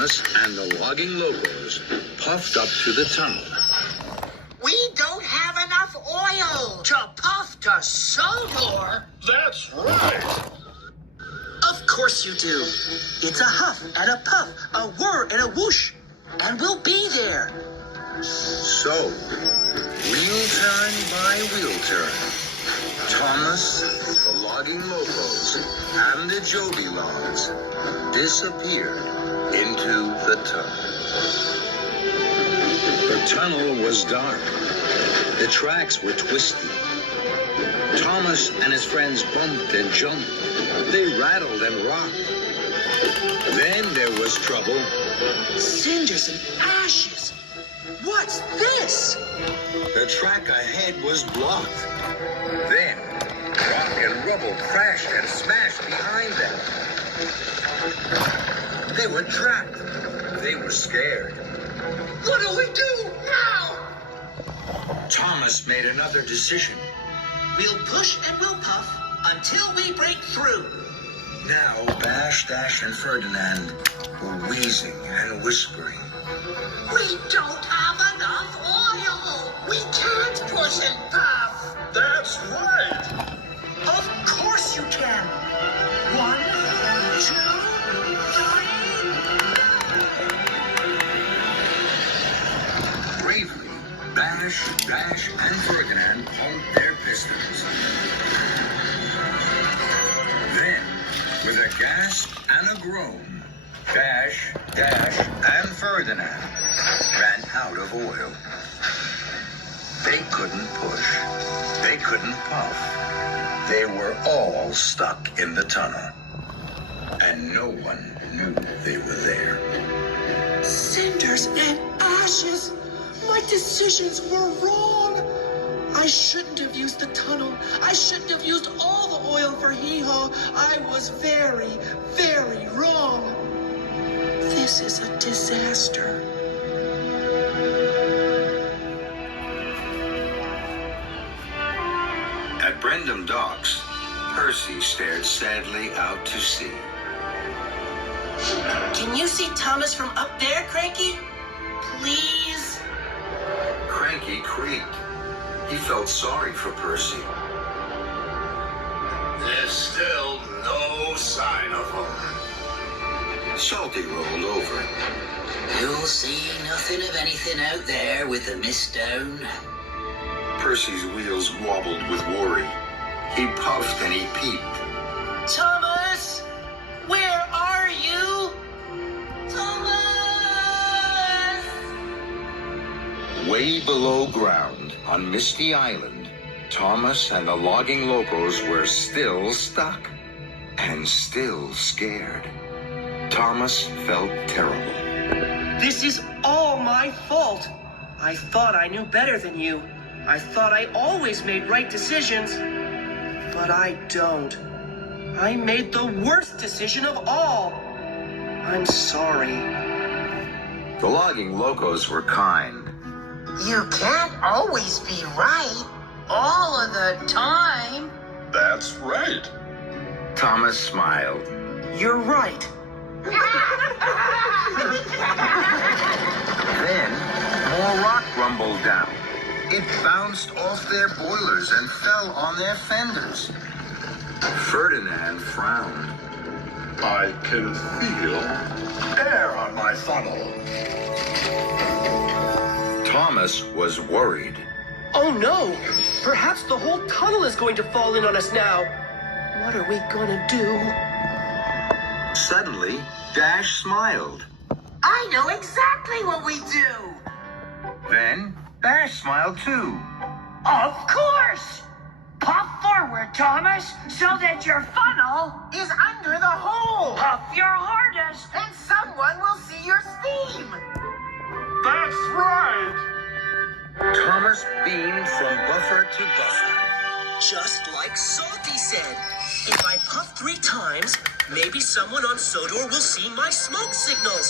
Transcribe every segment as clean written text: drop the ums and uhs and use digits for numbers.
Thomas and the logging locos puffed up to the tunnel. We don't have enough oil to puff to Sodor. That's right. Of course you do. It's a huff and a puff, a whir and a whoosh, and we'll be there. So, wheel turn by wheel turn, Thomas, the logging locos, and the Joby logs disappeared into the tunnel. The tunnel was dark. The tracks were twisty. Thomas and his friends bumped and jumped. They rattled and rocked. Then there was trouble. Cinders and ashes. What's this? The track ahead was blocked. Then, rock and rubble crashed and smashed behind them. They were trapped. They were scared. What do we do now? Thomas made another decision. We'll push and we'll puff until we break through. Now, Bash, Dash, and Ferdinand were wheezing and whispering. We don't have enough oil. We can't push and puff. That's right. Of course you can. 1, 2, 3. Bravely, Bash, Dash, and Ferdinand pumped their pistons. Then, with a gasp and a groan, Bash, Dash, and Ferdinand ran out of oil. They couldn't push. They couldn't puff. They were all stuck in the tunnel. And no one knew they were there. Cinders and ashes. My decisions were wrong. I shouldn't have used the tunnel. I shouldn't have used all the oil for hee-haw. I was very, very wrong. This is a disaster. At Brendam Docks, Percy stared sadly out to sea. Can you see Thomas from up there, Cranky? Please? Cranky creaked. He felt sorry for Percy. There's still no sign of him. Salty rolled over. You'll see nothing of anything out there with the mist down. Percy's wheels wobbled with worry. He puffed and he peeped. Thomas! Where are you? Thomas! Way below ground, on Misty Island, Thomas and the logging locos were still stuck and still scared. Thomas felt terrible. This is all my fault. I thought I knew better than you. I thought I always made right decisions. But I don't. I made the worst decision of all. I'm sorry. The logging locos were kind. You can't always be right all of the time. That's right. Thomas smiled. You're right. Then, more rock rumbled down. It bounced off their boilers and fell on their fenders. Ferdinand frowned. I can feel air on my funnel. Thomas was worried. Oh no! Perhaps the whole tunnel is going to fall in on us now. What are we gonna do? Suddenly, Dash smiled. I know exactly what we do. Then, Bash smiled too. Of course! Puff forward, Thomas, so that your funnel Is under the hole. puff your hardest. And someone will see your steam. That's right. Thomas beamed from buffer to buffer. Just like Salty said. If I puff 3 times, maybe someone on Sodor will see my smoke signals.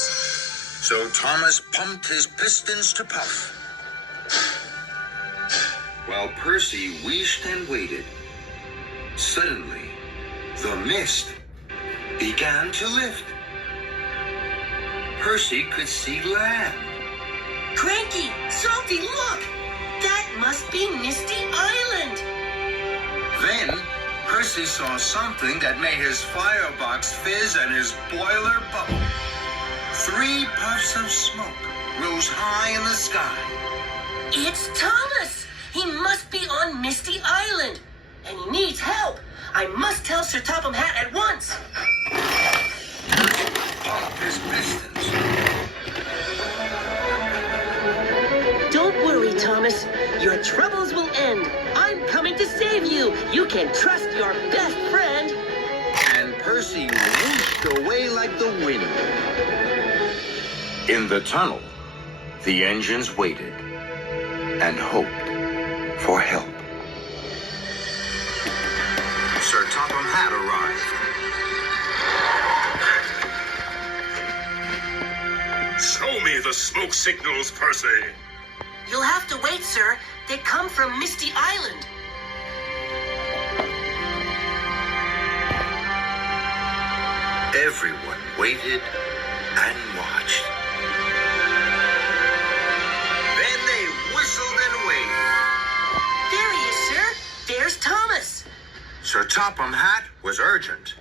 So Thomas pumped his pistons to puff. While Percy wheezed and waited, suddenly the mist began to lift. Percy could see land. Cranky, Salty, look! That must be Misty Island! Then, Percy saw something that made his firebox fizz and his boiler bubble. 3 puffs of smoke rose high in the sky. It's Thomas! He must be on Misty Island! And he needs help! I must tell Sir Topham Hatt at once! Percy pumped his pistons. Don't worry, Thomas. Your troubles will end. I'm coming to save you. You can trust your best friend. And Percy whooshed away like the wind. In the tunnel, the engines waited and hoped for help. Sir Topham Hatt arrived. Show me the smoke signals, Percy. You'll have to wait, sir. They come from Misty Island. Everyone waited and watched. Then they whistled and waved. There he is, sir. There's Thomas. Sir Topham Hatt was urgent.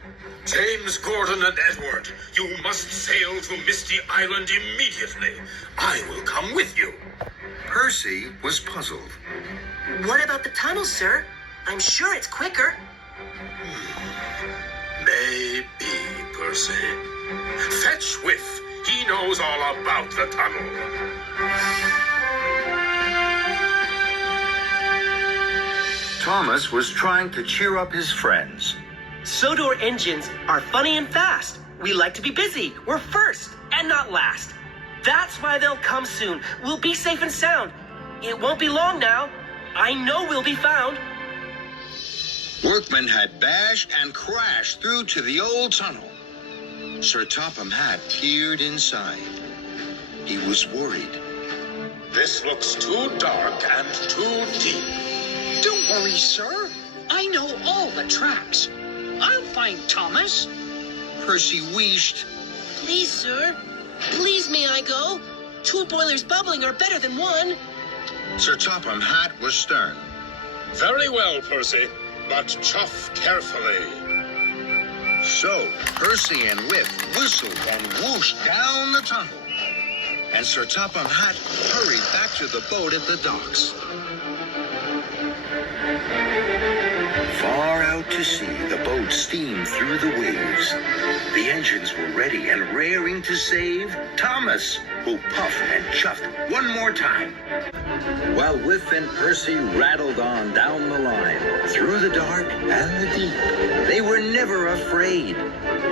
James, Gordon, and Edward, you must sail to Misty Island immediately. I will come with you. Percy was puzzled. What about the tunnel, sir? I'm sure it's quicker. Maybe, Percy. Fetch Whiff. He knows all about the tunnel. Thomas was trying to cheer up his friends. Sodor engines are funny and fast. We like to be busy. We're first and not last. That's why they'll come soon. We'll be safe and sound. It won't be long now. I know we'll be found. Workmen had bashed and crashed through to the old tunnel. Sir Topham Hatt peered inside. He was worried. This looks too dark and too deep. Don't worry, sir. I know all the tracks. I'll find Thomas. Percy wheezed. Please, sir. Please, may I go? 2 boilers bubbling are better than 1. Sir Topham Hatt was stern. Very well, Percy, but chuff carefully. So Percy and Whiff whistled and whooshed down the tunnel. And Sir Topham Hatt hurried back to the boat at the docks. Far out to sea, the boat steamed through the waves. The engines were ready and raring to save Thomas, who puffed and chuffed one more time. While Whiff and Percy rattled on down the line, through the dark and the deep, they were never afraid.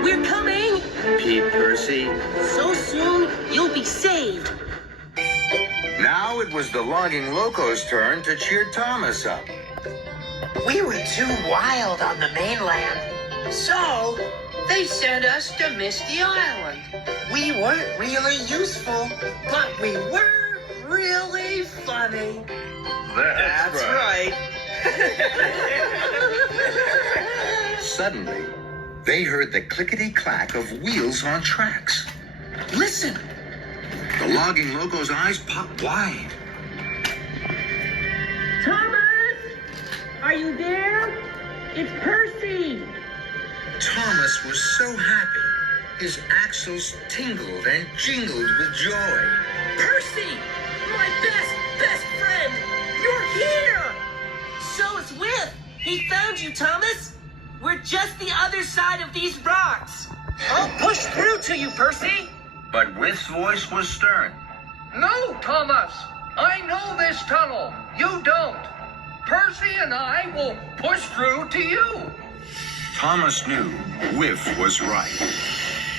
We're coming! Peeped Percy. So soon, you'll be saved. Now it was the logging loco's turn to cheer Thomas up. We were too wild on the mainland, so they sent us to Misty Island. We weren't really useful, but we were really funny. That's right. Suddenly, they heard the clickety-clack of wheels on tracks. Listen! The logging loco's eyes popped wide. Thomas! Are you there? It's Percy! Thomas was so happy. His axles tingled and jingled with joy. Percy! My best friend! You're here! So it's Whiff! He found you, Thomas! We're just the other side of these rocks! I'll push through to you, Percy! But Whiff's voice was stern. No, Thomas. I know this tunnel. You don't. Percy and I will push through to you. Thomas knew Whiff was right.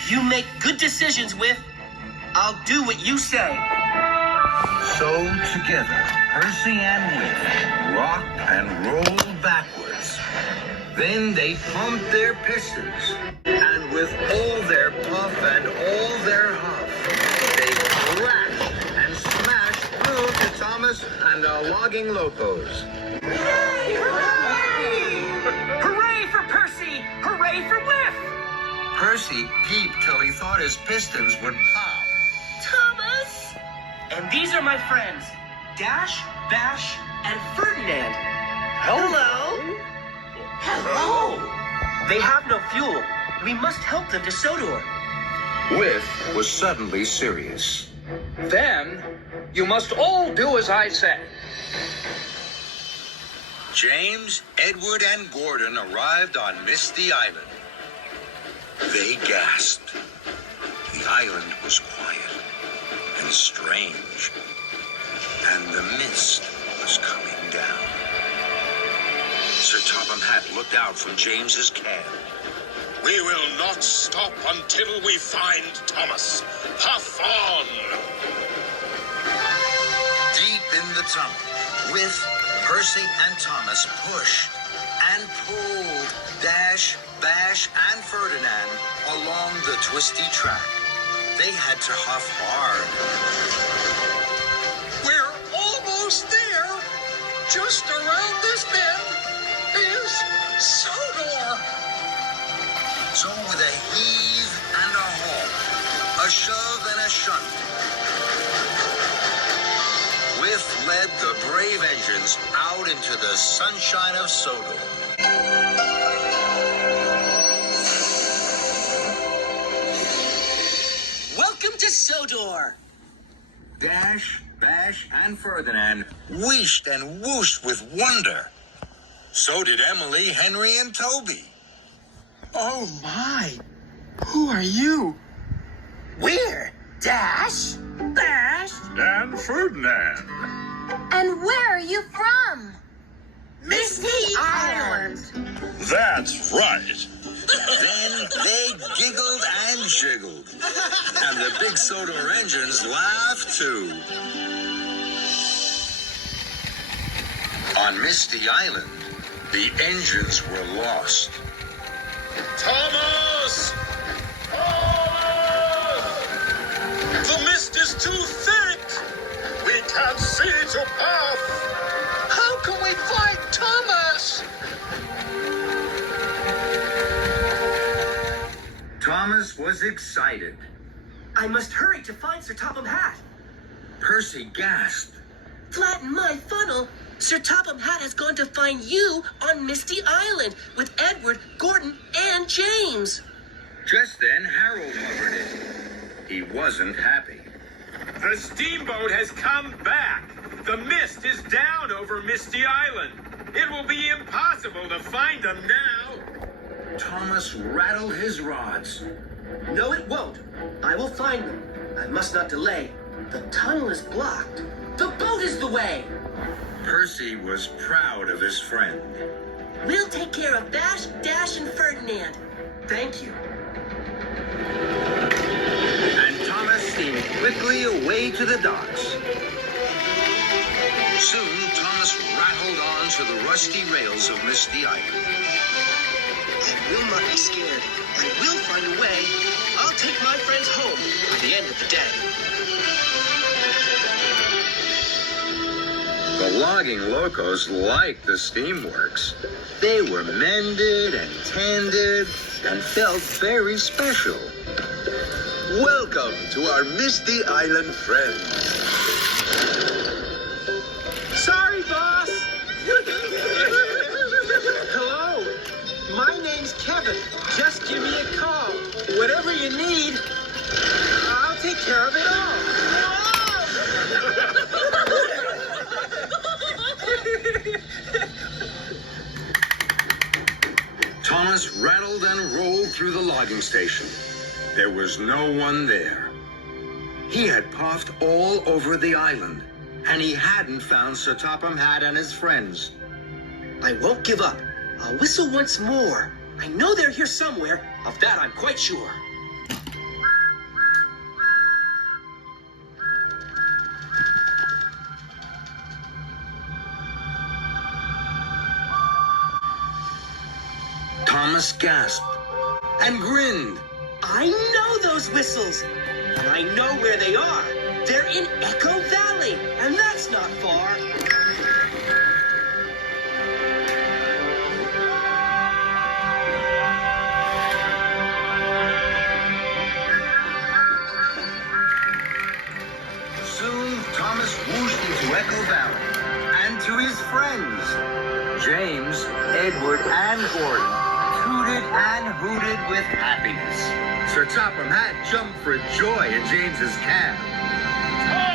You make good decisions, Whiff. I'll do what you say. So together, Percy and Whiff rocked and rolled backwards. Then they pumped their pistons, and with all their puff and all their huff, they crashed and smashed through to Thomas and the logging locos. Yay! Hooray! Hooray for Percy! Hooray for Whiff! Percy peeped till he thought his pistons would pop. Thomas! And these are my friends, Dash, Bash, and Ferdinand. Hello! Hello! They have no fuel. We must help them to Sodor. Whiff was suddenly serious. Then, you must all do as I say. James, Edward, and Gordon arrived on Misty Island. They gasped. The island was quiet and strange, and the mist was coming down. Sir Topham Hatt looked out from James's cab. We will not stop until we find Thomas. Puff on! Deep in the tunnel, Whiff, Percy, and Thomas pushed and pulled Dash, Bash, and Ferdinand along the twisty track. They had to huff hard. We're almost there. Just around this bend is Sodor. So with a heave and a haul, a shove and a shunt, Whiff led the brave engines out into the sunshine of Sodor. Welcome to Sodor. Dash, Bash, and Ferdinand wheeshed and whooshed with wonder. So did Emily, Henry, and Toby. Oh my! Who are you? We're Dash, Bash, And Ferdinand. And where are you from? Misty Island. That's right. Then they giggled and jiggled. And the big Sodor engines laughed too. On Misty Island, the engines were lost. Thomas! Thomas! The mist is too thick. We can't see to path. How can we find Thomas? Thomas was excited. I must hurry to find Sir Topham Hatt. Percy gasped. Flatten my funnel. Sir Topham Hatt has gone to find you on Misty Island with Edward, Gordon, and James. Just then, Harold hovered in. He wasn't happy. The steamboat has come back. The mist is down over Misty Island. It will be impossible to find them now. Thomas rattled his rods. No, it won't. I will find them. I must not delay. The tunnel is blocked. The boat is the way. Percy was proud of his friend. We'll take care of Bash, Dash, and Ferdinand. Thank you. And Thomas steamed quickly away to the docks. Soon, Thomas rattled on to the rusty rails of Misty Island. I will not be scared. I will find a way. I'll take my friends home by the end of the day. The logging locos liked the steamworks. They were mended and tended and felt very special. Welcome to our Misty Island friends. Sorry, boss. Hello. My name's Kevin. Just give me a call. Whatever you need, I'll take care of it all. Thomas rattled and rolled through the logging station. There was no one there. He had puffed all over the island, and he hadn't found Sir Topham Hatt and his friends. I won't give up. I'll whistle once more. I know they're here somewhere. Of that I'm quite sure. Thomas gasped and grinned. I know those whistles. I know where they are. They're in Echo Valley, and that's not far. Echo Valley, and to his friends, James, Edward, and Gordon, tooted and hooted with happiness. Sir Topham Hatt jumped for joy in James's cab.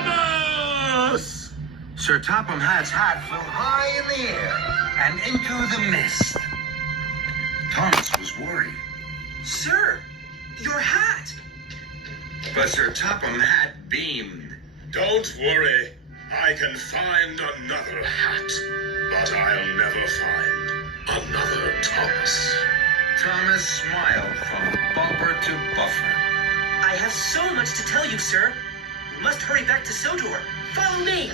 Thomas! Sir Topham Hatt's hat flew high in the air and into the mist. Thomas was worried. Sir, your hat! But Sir Topham Hatt beamed. Don't worry. I can find another hat. But I'll never find another Thomas. Thomas smiled from bumper to buffer. I have so much to tell you, sir. We must hurry back to Sodor. Follow me.